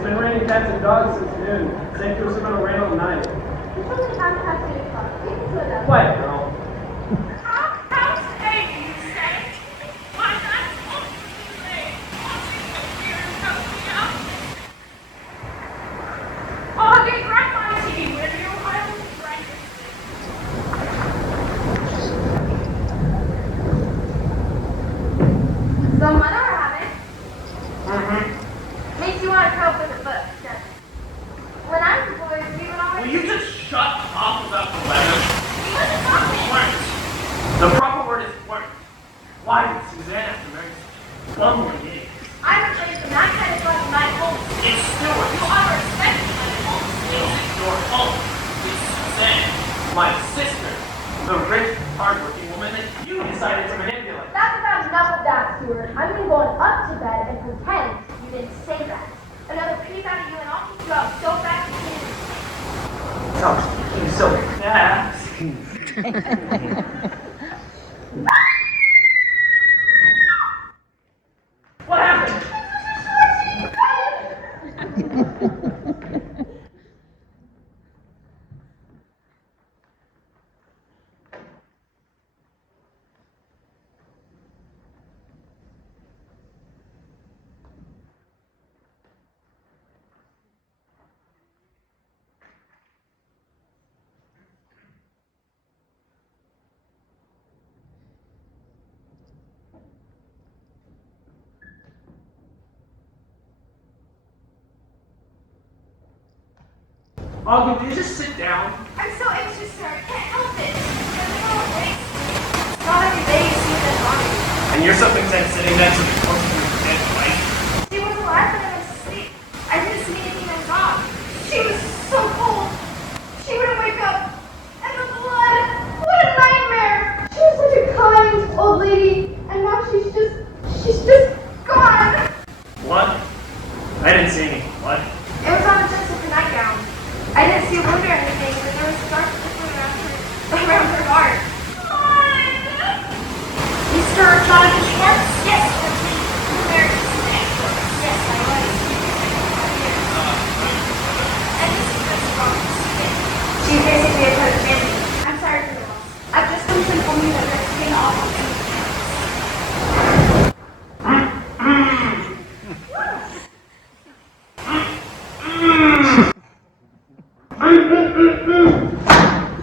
It's been raining cats and dogs since noon. St. Joseph on a rain all night. It doesn't have to have 8 o'clock. You can put it up. Quiet, girl. How's Amy, you say? Why not late? Oh, they grab my tea with you. I will drink it. So mother rabbit makes you want to cope with a book, doesn't it? When I was a boy, we would always... Will you just shut up about the letter? What's talking? Weren't. The proper word is weren't. Why did Suzanne have to marry bumbling idiots? I replaced them. That kind of fun my home. It's Stuart. You are respecting my home. It's your home. It's Suzanne, my sister, the rich, hardworking woman that you decided to manipulate. That's about enough of that, Stuart. I'm going to go up to bed and pretend you didn't say that. Another peep out of you and I'll kick you out so fast you can't. Oh, you're so fast. What happened? Ogden, will you just sit down? I'm so anxious, sir. I can't help it. I'm all awake. It's not every day you see that body. And you're so content sitting next to the corpse of your dead wife? She was alive when I was asleep. I didn't see anything I saw. She was so cold. She wouldn't wake up. And the blood. What a nightmare. She was such a kind old lady. And now she's just gone. What? I didn't see any blood. It was on the dress of her nightgown. I didn't see a wound or anything, but there was dark liquid around her heart. Mr. Jonathan Schwartz? Yes, that's me. American Snack. Yes, I was. And this is Miss Roberts. She's basically a part of the family. I'm sorry for the loss. I've just come to inform you that Rick's being awful.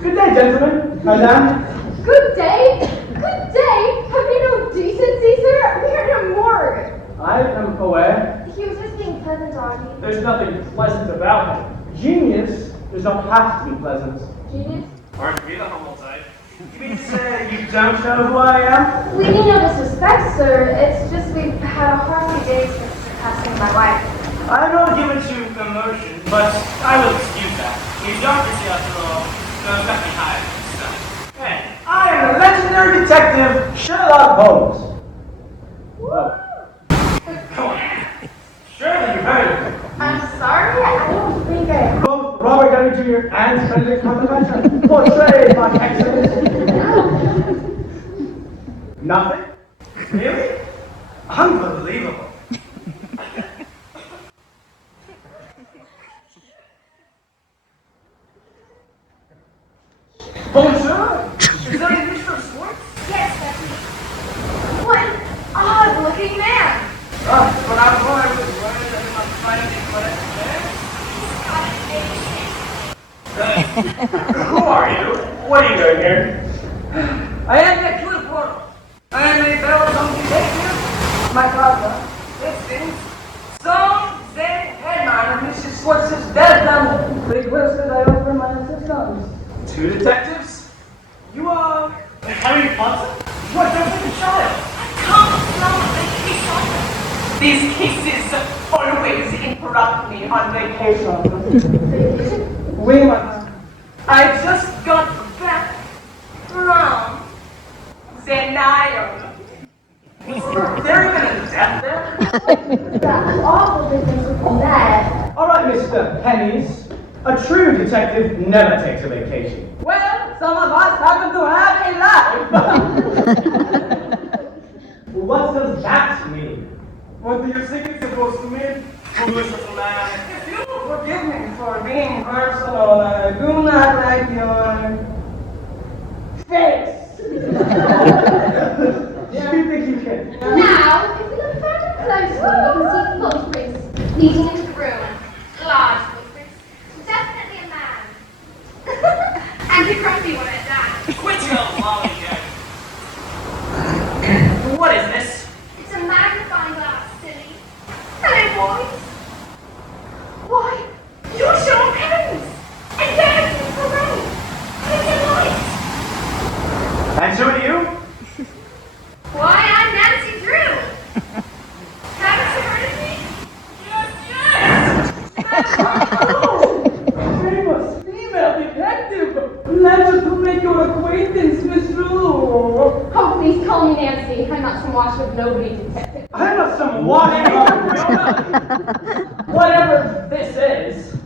Good day, gentlemen. Madame. Good day? Good day? Have you no decency, sir? We are in a morgue. I am aware He was just being pleasant, Audie. there's nothing pleasant about him. Genius does not have to be pleasant. Genius? Aren't we the humble type? You mean to say you don't know who I am? We need no disrespect, sir. It's just we've had a hard few days since surpassing my wife. I'm not given to emotion, but I will excuse that. Mediocrity, after all, goes back behind. And I am the legendary detective Sherlock Holmes. Oh. Come on. Surely you've heard of it. I'm sorry, I don't think I... Both Robert Downey Jr. and Benedict Cumberbatch portrayed by excellence. Nothing? Really? Unbelievable. Bonjour! Is that Mr. Schwartz? Yes, that's me. What an odd-looking man. When I was born, I was worried that he must find me for it. Who are you? What are you doing here? I am the Truth Portal. I am a Belgian detective. My father, this is Stone the headman of Mrs. Schwartz's dead family. Big Wilson, I offer my assistance. Two detectives? You are... Harry Potter? What does a child? Come from vacation. These cases always interrupt me on vacation. We must... I just got back from Zenaya. Is there even a death there? That awful business with that. All right, Mr. Pennies. A true detective never takes a vacation. Well, some of us happen to have a life. What does that mean? What do you think it's supposed to mean? Foolish little man. Nancy. I'm not some wash with nobody detective. I'm not some washing. Whatever this is.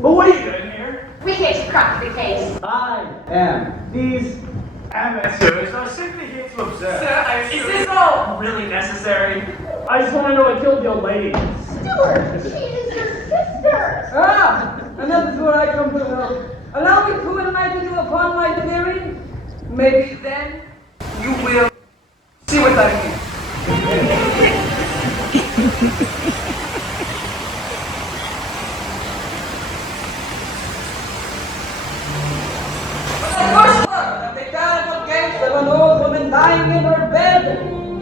But what are you doing here? We came to crack the case. I am. These amateurs are simply here to observe. Sir, is this all? Really necessary? I just want to know what killed the old lady. Stuart, she is your sister. Ah, and that is where I come to help. Allow me to enlighten you upon my theory. Maybe then you will see what I mean. The first one of the terrible case of an old woman dying in her bed.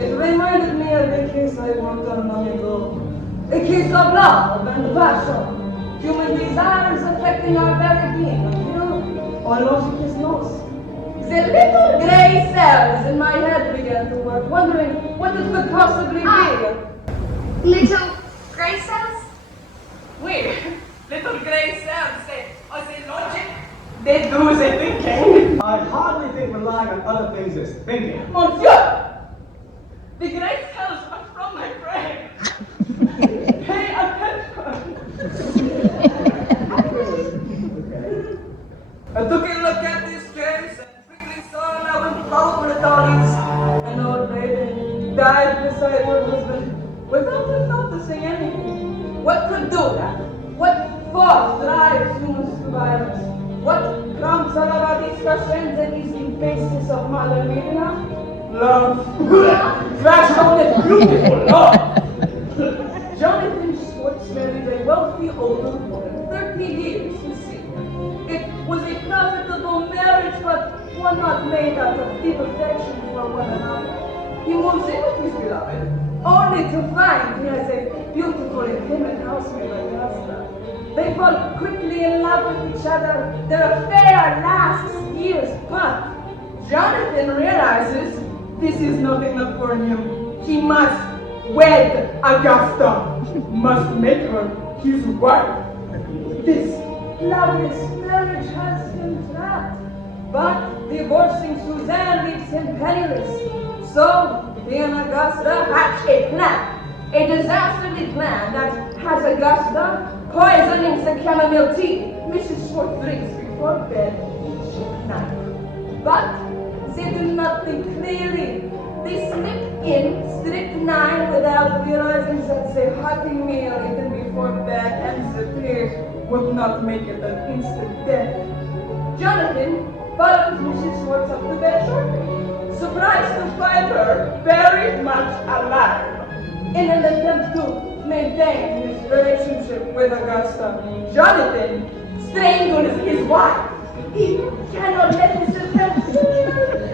It reminded me of a case I worked on long ago. A case of love and passion. Human desires affecting our very being until our logic is lost. The little gray cells in my head began to work, wondering what it could possibly be. Little gray cells? Wait, little gray cells say logic. They do the thinking. I hardly think relying on other things is thinking. Monsieur! The gray cells are from my brain. Pay attention. I took a look at this case and quickly saw how improbable it all is. An old lady died beside her husband without him noticing anything. What could do that? What force drives humans to violence? What prompts all of our discussions and is the basis of modern media? Love. That's only beautiful love. Jonathan Schwartz married a wealthy older woman, 30 years, you see. It was a profitable marriage, but one not made out of deep affection for one another. He moves in with his beloved, only to find he has a beautiful and timid housemaid like Asta. They fall quickly in love with each other. Their affair lasts years, but Jonathan realizes this is not enough for him. He must wed Augusta, must make her his wife. This loveless marriage has him trapped, but divorcing Suzanne leaves him penniless. So he and Augusta hatch a plan, a disasterly plan that has Augusta poisoning the chamomile tea Mrs. Schwartz drinks before bed each night. But they do not think clearly. They slip in strychnine without realizing that the hearty meal eaten before bed and the tears would not make it an instant death. Jonathan follows Mrs. Schwartz up to bed shortly, surprised to find her very much alive. In an attempt to maintain his relationship with Augusta, Jonathan strangles his wife. He cannot let this attempt to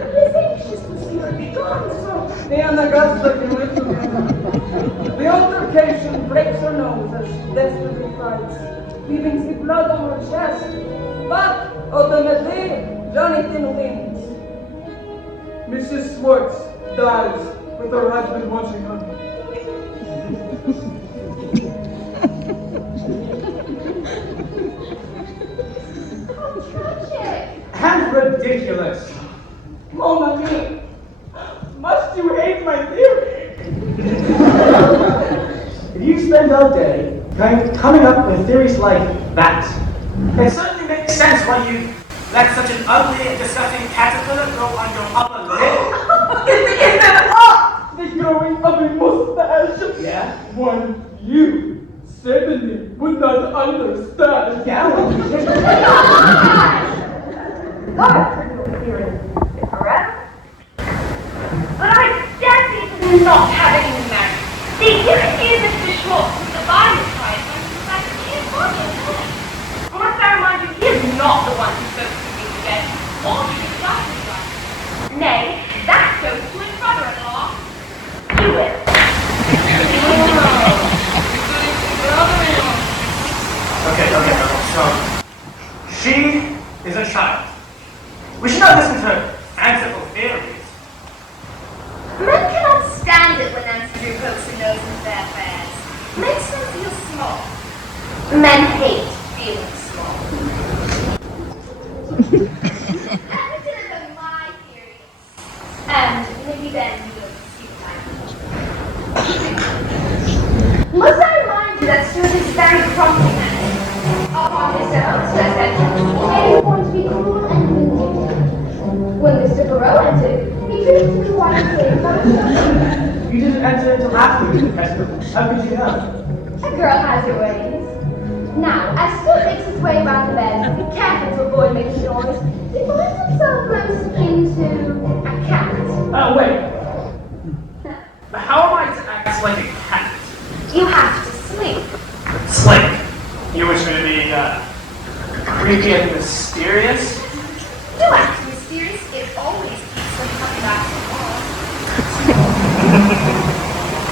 He's anxious to see her be gone, so he and Augusta can live together. The altercation breaks her nose as she desperately fights, leaving the blood on her chest. But ultimately, Jonathan wins. Mrs. Schwartz dies with her husband watching her. And ridiculous. Mon ami, must you hate my theory? If you spend all day coming up with theories like that, it certainly makes sense why you let such an ugly and disgusting caterpillar grow on your upper lip. Is that all? The growing of a mustache. Yeah? One you certainly would not understand. Yeah? Correct? But I definitely not having him married. See, here he is, Mr. Schwartz, with the body price, and the fact that he is body of man. Must I remind you, he is not the one who spoke to me today, or to his wife. Nay, that goes to his brother-in-law. Do it. Okay. So, she is a child. We should not listen to her fanciful theories. Men cannot stand it when Nancy Drew pokes her nose into their affairs. Makes them feel small. Men hate feeling small. Let me deliver my theories. And in maybe then you will see what I mean. Must I remind you that Stuart is very prompting man? Upon his first entrance, he made a point to be cool and vindictive. When Mr. Thoreau entered, he treated him quite the same fashion. You didn't enter until after we festival. How could you know? A girl has her ways. Now, as Stuart makes his way around the bed, careful to avoid making noise, he finds himself glimpsed into a cat. Oh, wait. How am I to act like a cat? You have to sleep. Slink. You wish me to be, creepy and mysterious? Do act mysterious, it always keeps them coming back to the wall.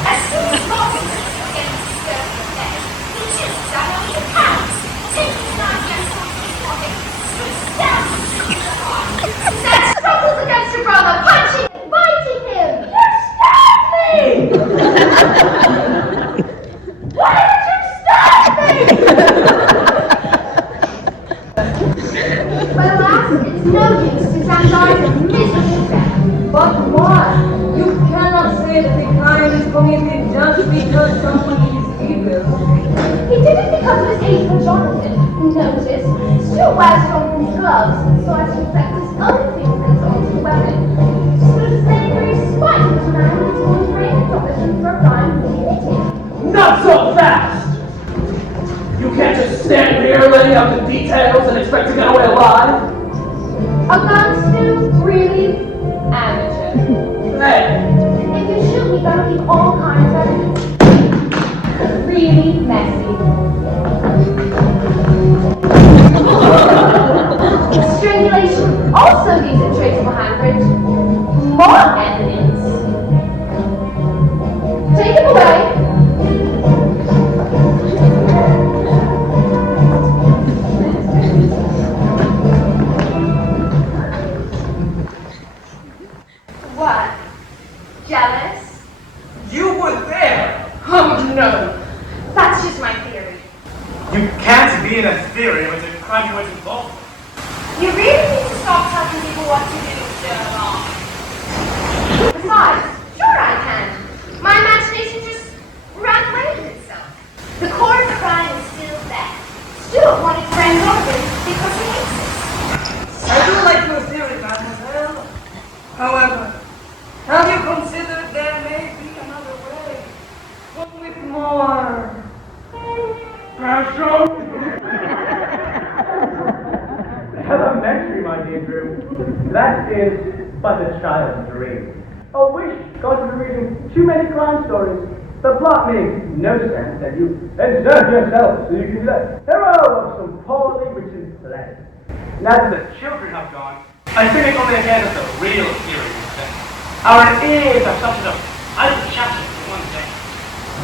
As soon as possible, get disturbed in the bed, he shoots down on the cat, takes his knife and sword to his pocket, swoops down to the heart, then struggles against your brother, punching and biting him. You stabbed me! Why did you stab me? But alas, it's no use to Sam's eyes of miserable death. But why? You cannot say that the crime is committed just because someone is evil. He did it because of his hate for Jonathan. Notice, Stuart wears Jonathan's gloves so as to reflect his own fingerprints onto the weapon. Stuart is then very spiteful to man who is going to bring Jonathan for a crime he committed. Not so fast! You can't just stand here laying out the details and expect to get away alive. A gun, Stu? Really? Amateur. Hey, If you shoot me, that'll leave all kinds of evidence. Really messy. Strangulation also leaves a traceable handprint. More evidence. Take him away. What? Jealous? you were there! Oh no! That's just my theory. You can't be in a theory when it's a crime you weren't involved in. You really need to stop telling people what to do, Sherlock. Besides, sure I can. My imagination just ran away with itself. The core of the crime is still there. Stuart wanted to bring Robin because he hates us. I do like your theory, mademoiselle. However, have you considered there may be another way? One with more passion? Elementary, my dear Drew. That is but a child's dream. A wish got you reading too many crime stories. The plot makes no sense, and you exert yourself so you can be the hero of some poorly written play. Now that the children have gone, I think it's only ahead of the real theory. Our ears are such an idle chatter for one day.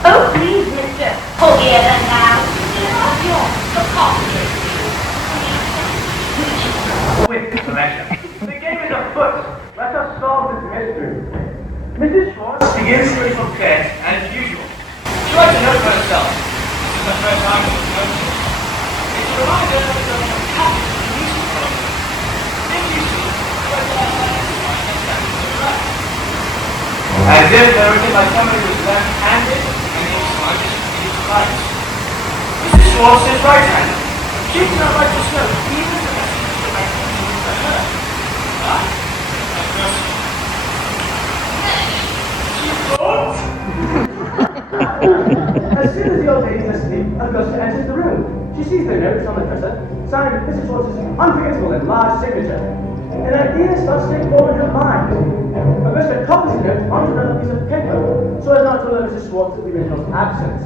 Oh, please, mister. Holier than thou. You're the cockpit. With pleasure. The game is afoot. Let us solve this mystery. Mrs. Schwartz begins to read from Claire, as usual. She writes a note for herself. This is the first time she was noticed. It's a reminder that it's only a copy of the music program. If you see, as if they were written by somebody who was left-handed and he was sluggish in his writing. Mrs. Schwartz is right-handed. She did not write this note, even the message to write to her. As soon as the old lady is asleep, Augusta enters the room. She sees the notes on the dresser, signed Mrs. Schwartz's unforgettable and large signature. An idea starts to take form in her mind. Augusta copies the note onto another piece of paper, so as not to alert Mrs. Schwartz of the original's absence.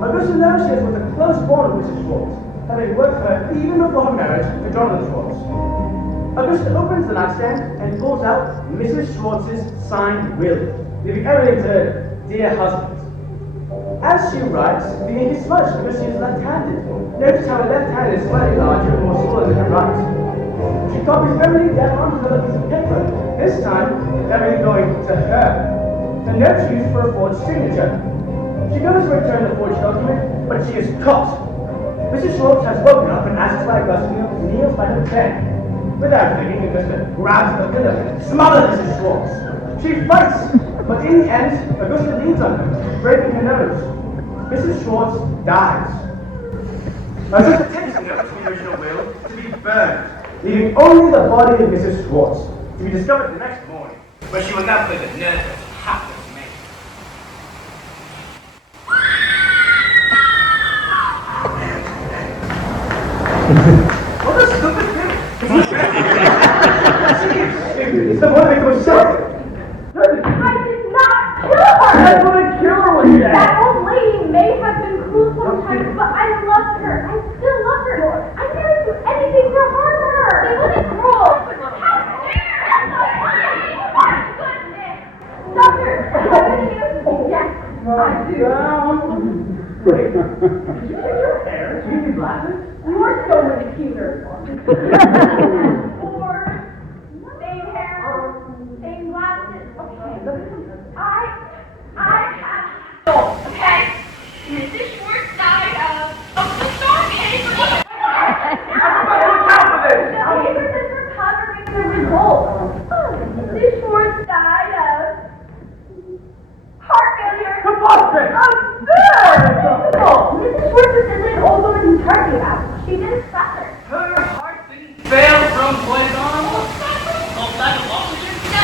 Augusta knows she is with a close bond with Mrs. Schwartz, having worked for her even before her marriage to Jonathan Schwartz. Augusta opens the nightstand and pulls out Mrs. Schwartz's signed will, leaving everything to dear husband. As she writes, the ink is smudged because she is left-handed. Notice how her left hand is slightly larger and more swollen than her right. She copies everything down onto another piece of paper, this time everything going to her. The note's used for a forged signature. She goes to return the forged document, but she is caught. Mrs. Schwartz has woken up and asks why Augusta kneels by her bed. Without thinking, Augusta grabs the pillow and smothers Mrs. Schwartz. She fights, but in the end, Augusta leans on her, breaking her nose. Mrs. Schwartz dies. Augusta takes the note from the original will to be burned, leaving only the body of Mrs. Schwartz to be discovered the next morning, where she will now play the nervous, hapless maid. What a stupid thing! It's the one that goes short. I did not kill her! That's what a killer was that! That old lady may have been cruel sometimes, but I loved her. I still love her. I never do anything to harm her. It wasn't cruel. How dare you! Doctor, yes, I do. Wait, did you get your hair? Did you get glasses? You are so much cuter. Or same hair, same glasses. Okay, I have okay. Mrs. Schwartz died of the storm came. Everybody look out for this! The papers is recovering the results. Mrs. Schwartz died of heart failure. Preposterous! Mrs. Schwartz is the old woman who's talking about. She didn't suffer. Her heart didn't fail from poison. Oh, lack of oxygen? No,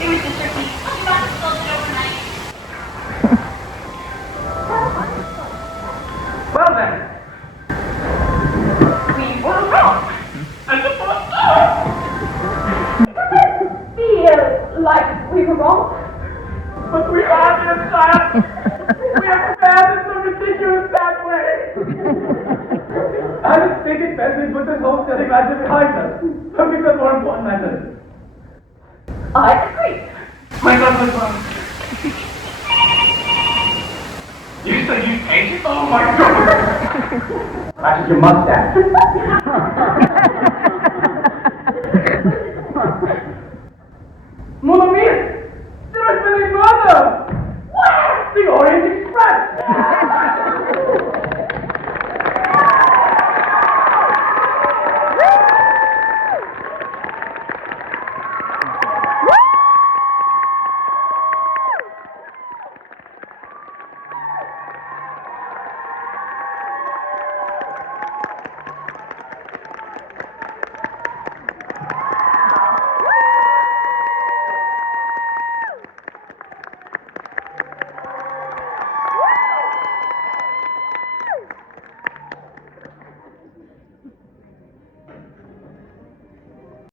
it was just her feet. She must have sold it overnight. Well then, We were wrong. And the boss Feel like we were wrong. but we are this child. We have abandoned some ridiculous that way. I just think it's best we put this whole silly matter behind us. Focus on more important matters. I agree. My God, my God. You said you painted? Oh my God. That's your mustache.